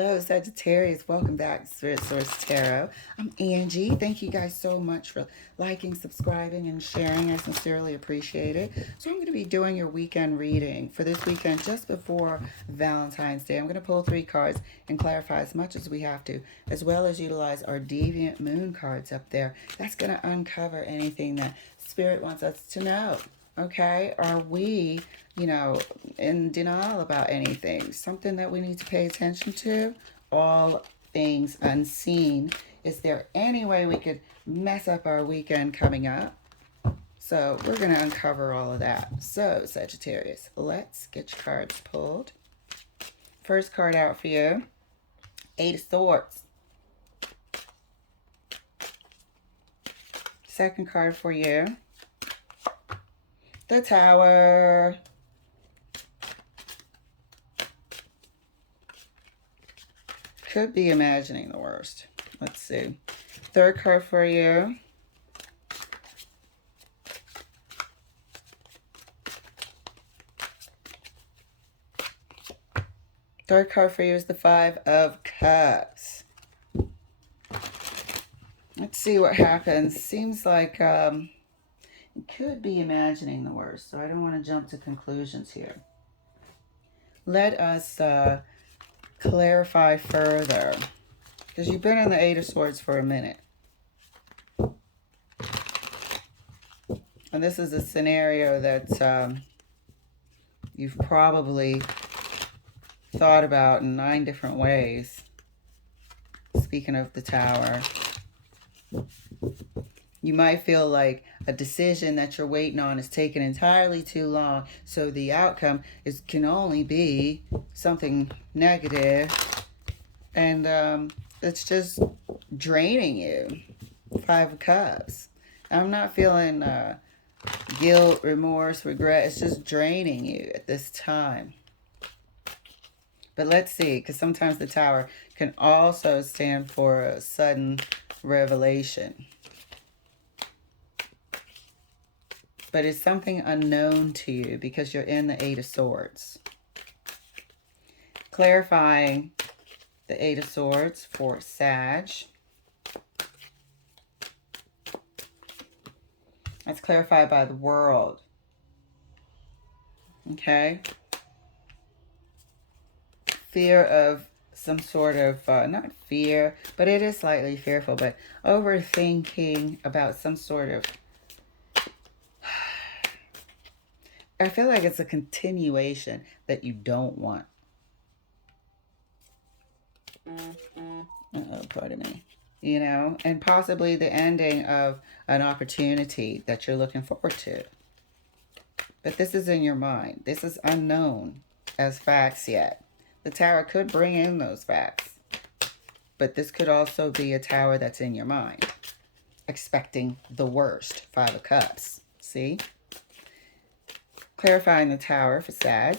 Hello, Sagittarius. Welcome back to Spirit Source Tarot. I'm Angie. Thank you guys so much for liking, subscribing, and sharing. I sincerely appreciate it. So I'm going to be doing your weekend reading for this weekend just before Valentine's Day. I'm going to pull 3 cards and clarify as much as we have to, as well as utilize our Deviant Moon cards up there. That's going to uncover anything that Spirit wants us to know. Okay? Are we, in denial about anything? Something that we need to pay attention to? All things unseen. Is there any way we could mess up our weekend coming up? So we're going to uncover all of that. So, Sagittarius, let's get your cards pulled. First card out for you, 8 of Swords. Second card for you, the Tower. Could be imagining the worst. Let's see. Third card for you, third card for you is the 5 of Cups. Let's see what happens. Seems like it could be imagining the worst, so I don't want to jump to conclusions here. Let us clarify further, because you've been in the 8 of Swords for a minute. And this is a scenario that you've probably thought about in 9 different ways. Speaking of the Tower, you might feel like a decision that you're waiting on is taking entirely too long, so the outcome can only be something negative, and it's just draining you. 5 of Cups. I'm not feeling guilt, remorse, regret. It's just draining you at this time. But let's see, because sometimes the Tower can also stand for a sudden revelation. But it's something unknown to you because you're in the 8 of Swords. Clarifying the 8 of Swords for Sag. That's clarified by the World. Okay? Fear of some sort of, not fear, but it is slightly fearful, but overthinking about some sort of, I feel like it's a continuation that you don't want. Pardon me. And possibly the ending of an opportunity that you're looking forward to. But this is in your mind. This is unknown as facts yet. The Tower could bring in those facts. But this could also be a Tower that's in your mind. Expecting the worst. 5 of Cups. See? Clarifying the Tower for Sag.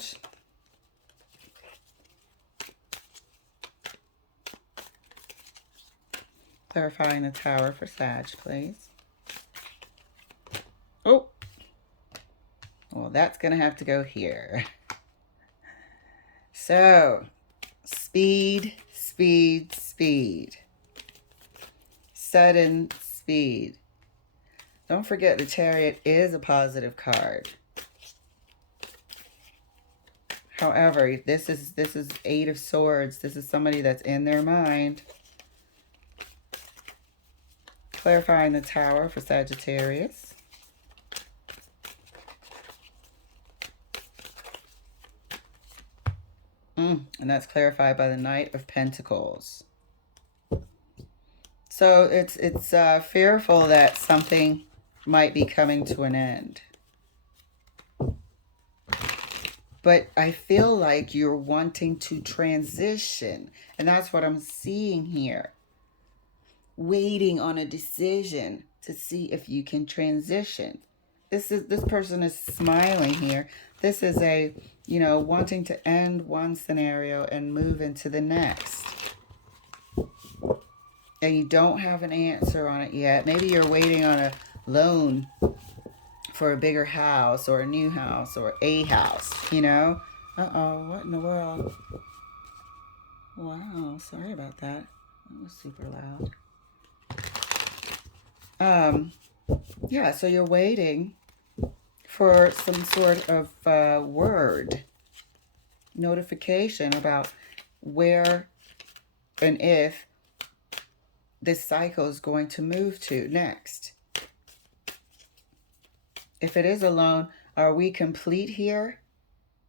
Clarifying the Tower for Sag, please. Oh. Well, that's going to have to go here. So, speed, speed, speed. Sudden speed. Don't forget the Chariot is a positive card. However, this is 8 of Swords. This is somebody that's in their mind. Clarifying the Tower for Sagittarius. And that's clarified by the Knight of Pentacles. So it's fearful that something might be coming to an end. But I feel like you're wanting to transition. And that's what I'm seeing here. Waiting on a decision to see if you can transition. This person is smiling here. This is a, wanting to end one scenario and move into the next. And you don't have an answer on it yet. Maybe you're waiting on a loan for a bigger house or a new house or a house, Uh-oh, what in the world? Wow, sorry about that. That was super loud. Yeah, so you're waiting for some sort of word, notification about where and if this cycle is going to move to next. If it is a loan, are we complete here?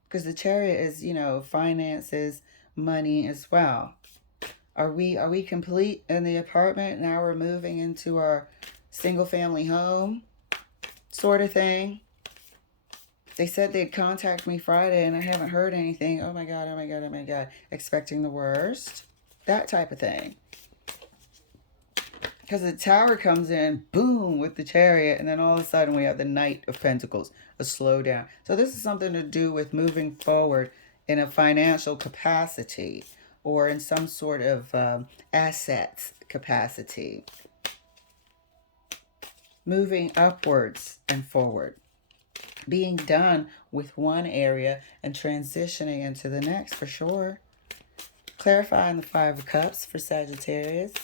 Because the Chariot is, finances, money as well. Are we complete in the apartment? Now we're moving into our single family home sort of thing. They said they'd contact me Friday and I haven't heard anything. Oh my God, oh my God, oh my God. Expecting the worst. That type of thing. Because the Tower comes in, boom, with the Chariot, and then all of a sudden we have the Knight of Pentacles, a slowdown. So this is something to do with moving forward in a financial capacity or in some sort of assets capacity. Moving upwards and forward. Being done with one area and transitioning into the next for sure. Clarifying the Five of Cups for Sagittarius.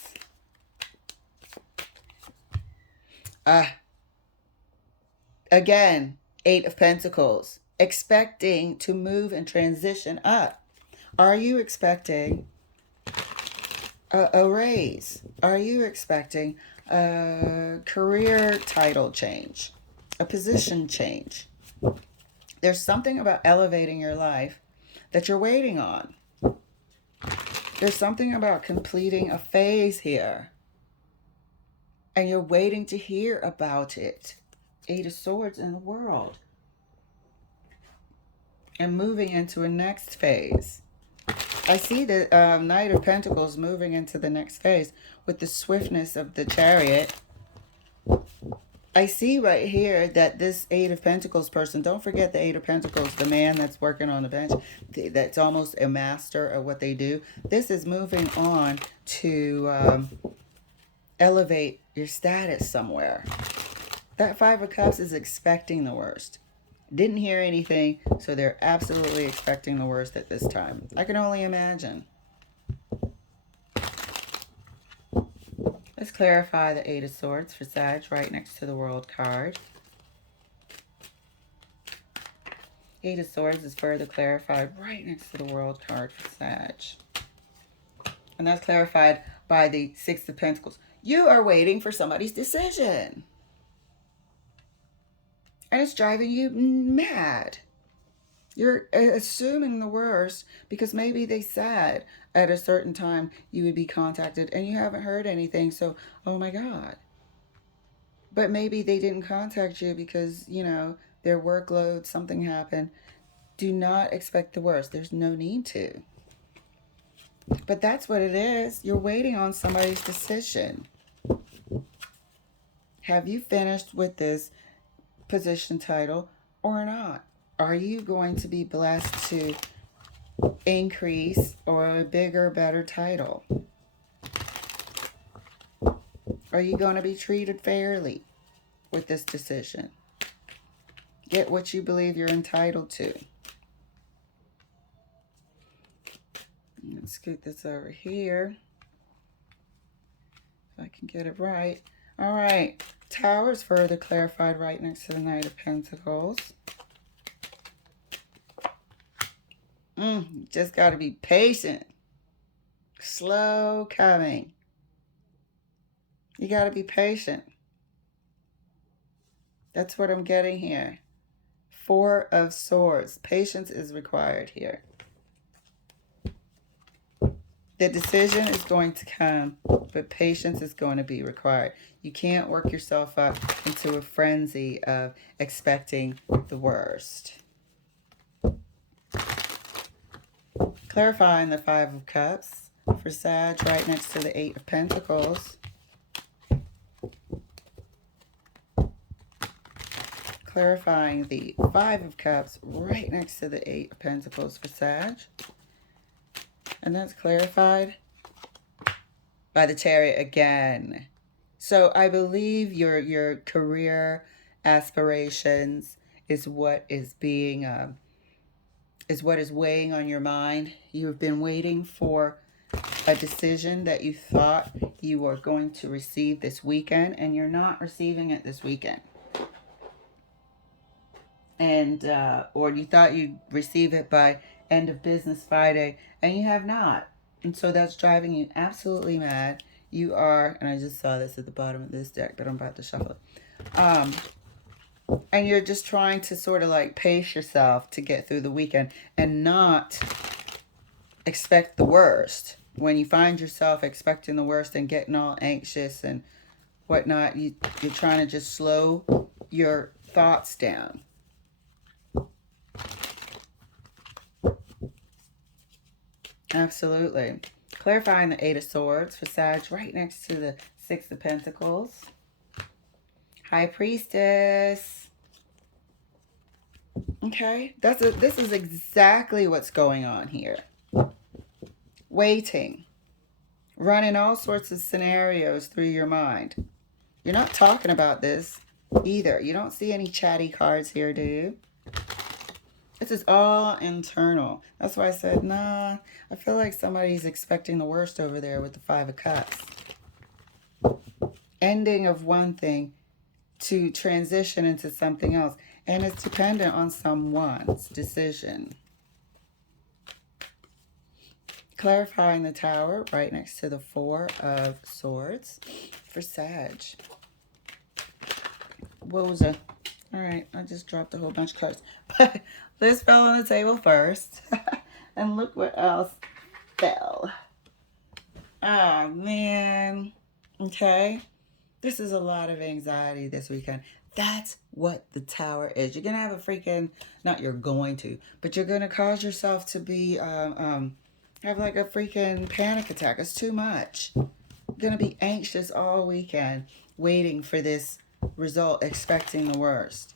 Again, Eight of Pentacles. Expecting to move and transition up. Are you expecting a raise? Are you expecting a career title change? A position change? There's something about elevating your life that you're waiting on. There's something about completing a phase here. And you're waiting to hear about it. Eight of Swords in the world. And moving into a next phase. I see the Knight of Pentacles moving into the next phase with the swiftness of the Chariot. I see right here that this Eight of Pentacles person, don't forget the Eight of Pentacles, the man that's working on the bench, that's almost a master of what they do. This is moving on to elevate your status somewhere. That Five of Cups is expecting the worst. Didn't hear anything, so they're absolutely expecting the worst at this time. I can only imagine. Let's clarify the Eight of Swords for Sag right next to the World card. Eight of Swords is further clarified right next to the World card for Sag. And that's clarified by the Six of Pentacles. You are waiting for somebody's decision. And it's driving you mad. You're assuming the worst because maybe they said at a certain time you would be contacted and you haven't heard anything. So, oh my God. But maybe they didn't contact you because, their workload, something happened. Do not expect the worst. There's no need to. But that's what it is. You're waiting on somebody's decision. Have you finished with this position title or not? Are you going to be blessed to increase or a bigger, better title? Are you going to be treated fairly with this decision? Get what you believe you're entitled to. Let's scoot this over here. If I can get it right. All right. Tower is further clarified right next to the Knight of Pentacles. Just got to be patient. Slow coming. You got to be patient. That's what I'm getting here. Four of Swords. Patience is required here. The decision is going to come, but patience is going to be required. You can't work yourself up into a frenzy of expecting the worst. Clarifying the Five of Cups for Sag right next to the Eight of Pentacles. Clarifying the Five of Cups right next to the Eight of Pentacles for Sag. And that's clarified by the Chariot again. So I believe your career aspirations is what is being is what is weighing on your mind. You've been waiting for a decision that you thought you were going to receive this weekend, and you're not receiving it this weekend. And or you thought you'd receive it by end of business Friday, and you have not. And so that's driving you absolutely mad. You are, and I just saw this at the bottom of this deck, but I'm about to shuffle it. And you're just trying to sort of like pace yourself to get through the weekend and not expect the worst. When you find yourself expecting the worst and getting all anxious and whatnot, you're trying to just slow your thoughts down. Absolutely. Clarifying the Eight of Swords for Sag right next to the Six of Pentacles. High Priestess. Okay, this is exactly what's going on here. Waiting. Running all sorts of scenarios through your mind. You're not talking about this either. You don't see any chatty cards here, do you? This is all internal. That's why I said, nah, I feel like somebody's expecting the worst over there with the Five of Cups. Ending of one thing to transition into something else. And it's dependent on someone's decision. Clarifying the Tower right next to the Four of Swords for Sag. What was it? All right, I just dropped a whole bunch of cards. But this fell on the table first. And look what else fell. Oh, man. Okay. This is a lot of anxiety this weekend. That's what the Tower is. You're going to have a freaking, not you're going to, but you're going to cause yourself to be, have like a freaking panic attack. It's too much. You're going to be anxious all weekend, waiting for this result, expecting the worst.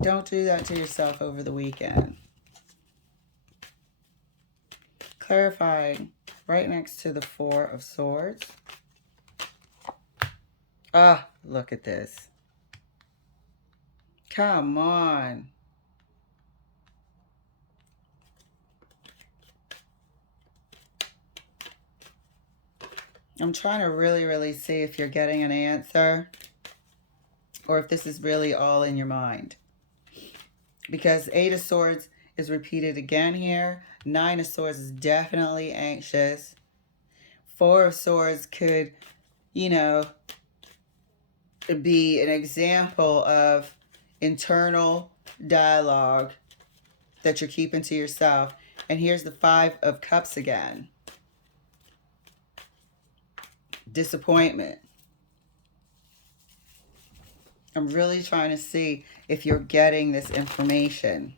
Don't do that to yourself over the weekend. Clarifying right next to the Four of Swords. Ah, look at this. Come on. I'm trying to really see if you're getting an answer or if this is really all in your mind. Because Eight of Swords is repeated again here. Nine of Swords is definitely anxious. Four of Swords could, you know, be an example of internal dialogue that you're keeping to yourself. And here's the Five of Cups again. Disappointment. I'm really trying to see if you're getting this information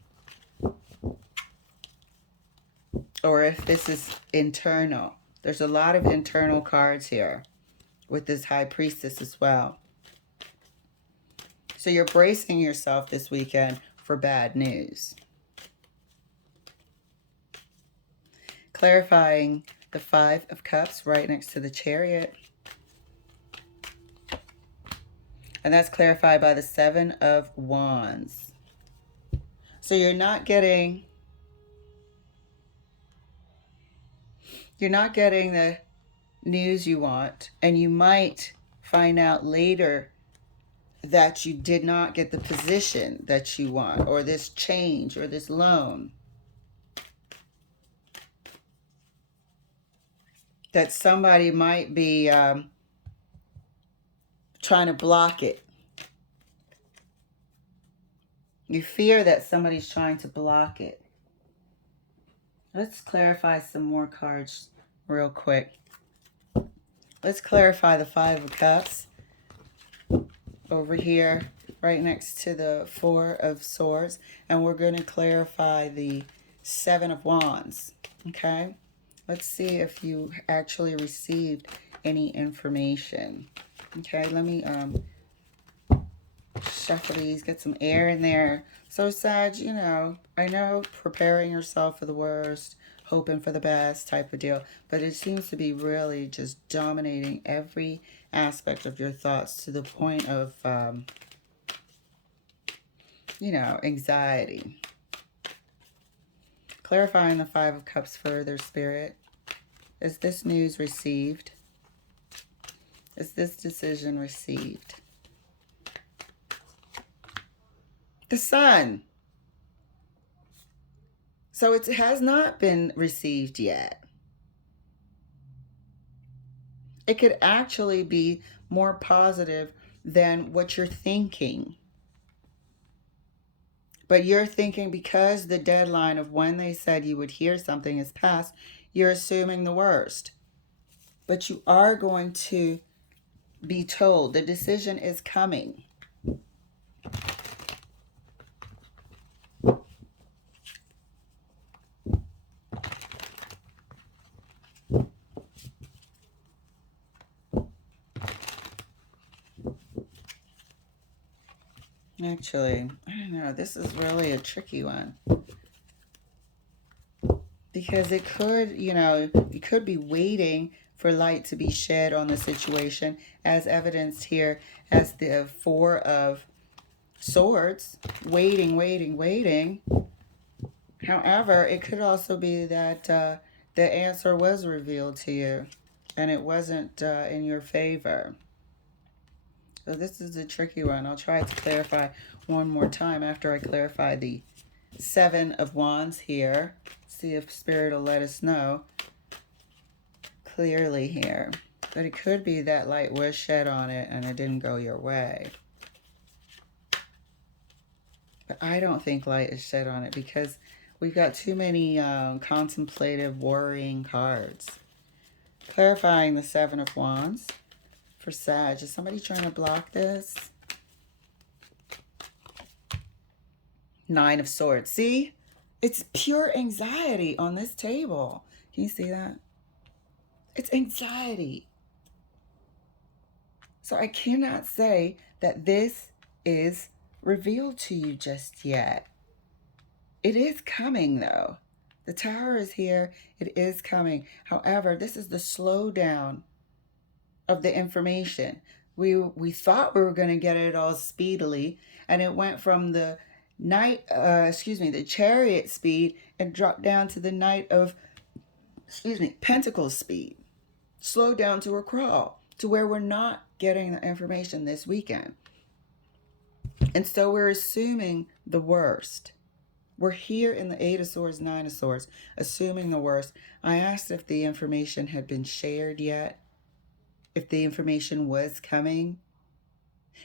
or if this is internal. There's a lot of internal cards here with this High Priestess as well. So you're bracing yourself this weekend for bad news. Clarifying the Five of Cups right next to the Chariot. And that's clarified by the Seven of Wands. So you're not getting the news you want, and you might find out later that you did not get the position that you want, or this change, or this loan. That somebody might be trying to block it. You fear that somebody's trying to block it. Let's clarify some more cards real quick. Let's clarify the Five of Cups over here right next to the Four of Swords. And we're going to clarify the Seven of Wands. Okay? Let's see if you actually received any information. Okay, let me shuffle these, get some air in there. So Sag, you know, I know preparing yourself for the worst, hoping for the best type of deal, but it seems to be really just dominating every aspect of your thoughts to the point of, you know, anxiety. Clarifying the Five of Cups further, Spirit. Is this news received? Is this decision received? The Sun. So it has not been received yet. It could actually be more positive than what you're thinking. But you're thinking because the deadline of when they said you would hear something is passed, you're assuming the worst. But you are going to be told the decision is coming. Actually, I don't know. This is really a tricky one. Because it could, you could be waiting for light to be shed on the situation, as evidenced here as the Four of Swords. Waiting, waiting, waiting. However, it could also be that the answer was revealed to you and it wasn't in your favor. So this is a tricky one. I'll try to clarify one more time after I clarify the Seven of Wands here. See if Spirit will let us know clearly here. But it could be that light was shed on it and it didn't go your way. But I don't think light is shed on it because we've got too many contemplative, worrying cards. Clarifying the Seven of Wands for Sag. Is somebody trying to block this? Nine of Swords. See? It's pure anxiety on this table. Can you see that? It's anxiety. So I cannot say that this is revealed to you just yet. It is coming, though. The Tower is here. It is coming. However, this is the slowdown of the information. We thought we were going to get it all speedily, and it went from the the Chariot speed and dropped down to the Knight of, Pentacles speed. Slow down to a crawl, to where we're not getting the information this weekend. And so we're assuming the worst. We're here in the Eight of Swords, Nine of Swords, assuming the worst. I asked if the information had been shared yet, if the information was coming.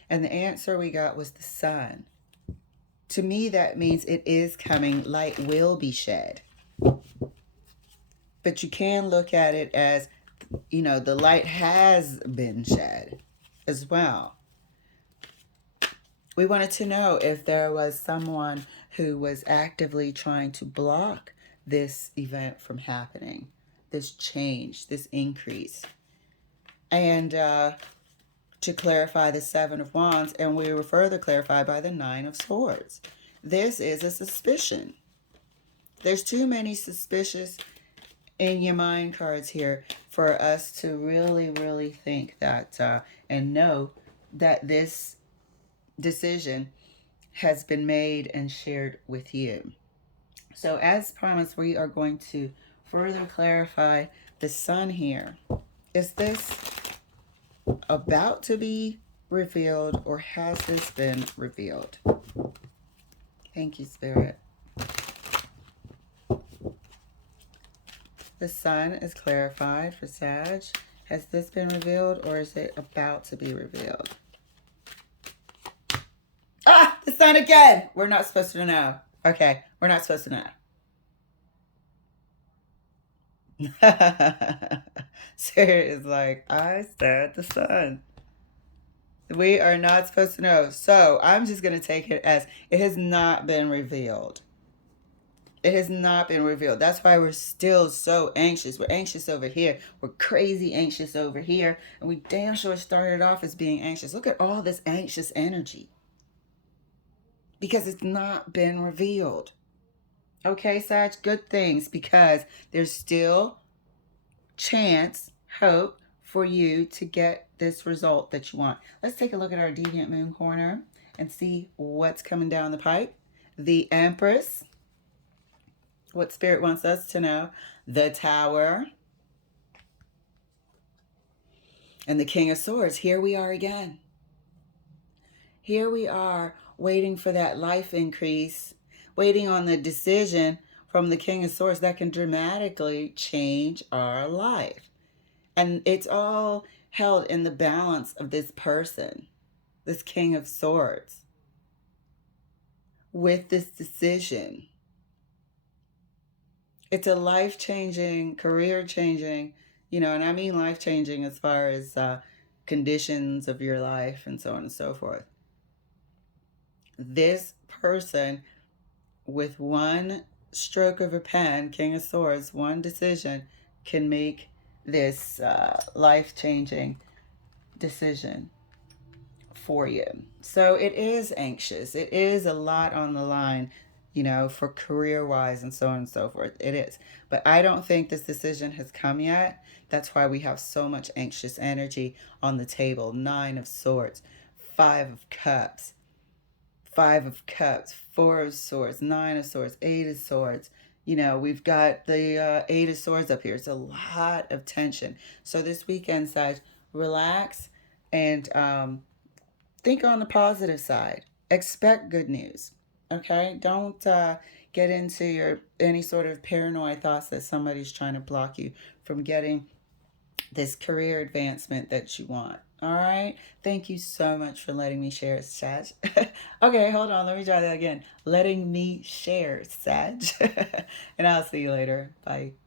And the answer we got was the Sun. To me, that means it is coming. Light will be shed. But you can look at it as, the light has been shed as well. We wanted to know if there was someone who was actively trying to block this event from happening, this change, this increase. And to clarify the Seven of Wands, and we were further clarified by the Nine of Swords. This is a suspicion. There's too many suspicious in your mind cards here for us to really, really think that and know that this decision has been made and shared with you. So as promised, we are going to further clarify the Sun here. Is this about to be revealed, or has this been revealed? Thank you, Spirit. The Sun is clarified for Sag. Has this been revealed, or is it about to be revealed? Ah, the Sun again. We're not supposed to know. Okay, we're not supposed to know. Spirit is like, I said the Sun. We are not supposed to know. So I'm just going to take it as it has not been revealed. It has not been revealed. That's why we're still so anxious. We're anxious over here. We're crazy anxious over here. And we damn sure started off as being anxious. Look at all this anxious energy. Because it's not been revealed. Okay, Sag, good things, because there's still chance, hope for you to get this result that you want. Let's take a look at our Deviant Moon corner and see what's coming down the pipe. The Empress what Spirit wants us to know. The Tower and the King of Swords. Here we are again. Here we are waiting for that life increase, waiting on the decision from the King of Swords that can dramatically change our life. And it's all held in the balance of this person, this King of Swords, with this decision. It's a life-changing, career-changing, and I mean life-changing as far as conditions of your life and so on and so forth. This person, with one stroke of a pen, King of Swords, one decision, can make this life-changing decision for you. So it is anxious. It is a lot on the line, for career wise and so on and so forth. It is. But I don't think this decision has come yet. That's why we have so much anxious energy on the table. Nine of Swords, Five of Cups, Five of Cups, Four of Swords, Nine of Swords, Eight of Swords. We've got the Eight of Swords up here. It's a lot of tension. So this weekend, guys, relax and think on the positive side. Expect good news. Okay? Don't get into any sort of paranoid thoughts that somebody's trying to block you from getting this career advancement that you want. All right? Thank you so much for letting me share, Sag. Okay, hold on. Let me try that again. Letting me share, Sag. And I'll see you later. Bye.